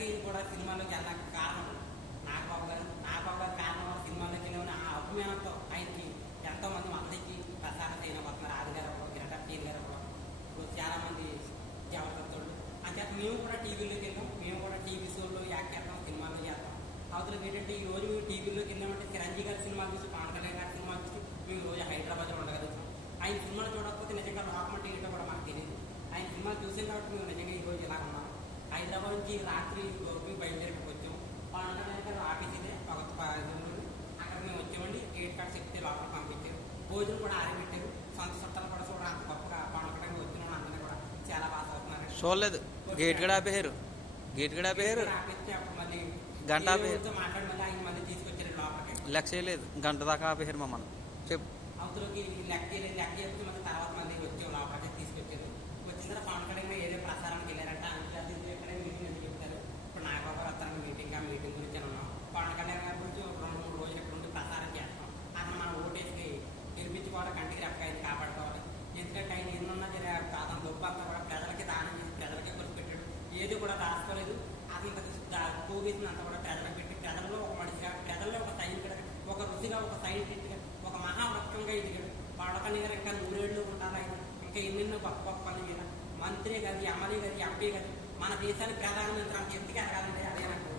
అందరికీ కూడా సినిమాలోకి వెళ్ళడానికి కారణం నాగబాబు గారు కారణం సినిమాలోకి వెళ్ళిన ఆ అభిమానంతో ఆయనకి ఎంతో మంది మందికి ప్రసాద అయిన వస్తున్నారు. ఆది గారు టీవీ గారు చాలా మంది జబర్దస్తులు అంచేత మేము కూడా టీవీలోకి వెళ్ళాం. మేము కూడా టీవీ షోల్లో యాక్ట్ చేస్తాం, సినిమాల్లో చేస్తాం. అవతలకి ఏంటంటే ఈ రోజు మేము టీవీలోకి వెళ్ళామంటే చిరంజీవి గారి సినిమాలు చూసి, పవన్ కళ్యాణ్ గారి సినిమాలు చూసి మేము రోజు హైదరాబాద్లో ఉండగలుగుతాం. ఆయన సినిమాలు చూడకపోతే నిజంగా లోకం అంటే ఏంటో కూడా మాకు తెలియదు. ఆయన సినిమాలు చూసాం కాబట్టి మేము నిజంగా ఈ రోజు ఇలా ఉన్నాం. హైదరాబాద్ నుంచి రాత్రి గోపి బయలుదేరికి వచ్చాం. పవన్ కళ్యాణ్ గారు ఆఫీస్ ఇదే అక్కడ మేము వచ్చామండి. గేట్ కార్డ్ చెప్తే లోపల పంపించారు. భోజనం కూడా ఆరబెట్టారు. సొంత చుట్టాలు కూడా చూడ అంత గొప్పగా పవన్ కళ్యాణ్ వచ్చిన అందరూ కూడా చాలా బాగా చూస్తున్నారు. చూడలేదు, గేట్ కూడా ఆపేరు. ఆపిస్తే అప్పుడు మళ్ళీ గంట మాట్లాడి మళ్ళీ ఆయన మళ్ళీ తీసుకొచ్చారు లోపలికి. లెక్క చేయలేదు, గంట దాకా ఆపేరు మమ్మల్ని. చెప్పు అవతలకి లెక్క చేస్తే మళ్ళీ తర్వాత మళ్ళీ వచ్చాం లోపలికి తీసుకొచ్చారు. వచ్చిన తర్వాత పవన్ కళ్యాణ్ ఏదో ప్రసారానికి వెళ్ళారంట. ఎక్కడే మీటింగ్ ఎందుకు చెప్తారు. ఇప్పుడు నాగబాబు గారు వస్తారని మీటింగ్ గురించి అని ఉన్నాం. పవన్ కళ్యాణ్ గారి గురించి ఒక 2-3 రోజులు ఇక్కడ ఉండి ప్రసారం చేస్తాం. అతను మనం ఓటేసి గెలిపించుకోవాలి, కంటికి రెప్పకాయని కాపాడుకోవాలి. ఎందుకంటే ఆయన ఎన్నున్నా సరే అతను డబ్బు అంతా కూడా ప్రజలకి దానం చేసి ప్రజలకే ఖర్చు పెట్టాడు. ఏది కూడా దాచుకోలేదు. అతను పోగేసినంత కూడా ప్రజలకు పెట్టి ప్రజల్లో ఒక మనిషిగా, ప్రజల్లో ఒక సైనికుడిగా, ఒక రుచిగా, ఒక సైంటిస్ట్గా, ఒక మహావృక్షంగా ఎదిగాడు. పడకని గారు ఇంకా 100 ఏళ్ళు ఉండాలి. ఆయన ఇంకా ఎన్నెన్నో గొప్ప గొప్ప పనులు మీద మంత్రి గది, ఎమ్మెల్యే గది, ఎంపీ గది, మన దేశానికి ప్రధానమంత్రి అంత ఎందుకు ఎదగాలంటే అదే నాకు.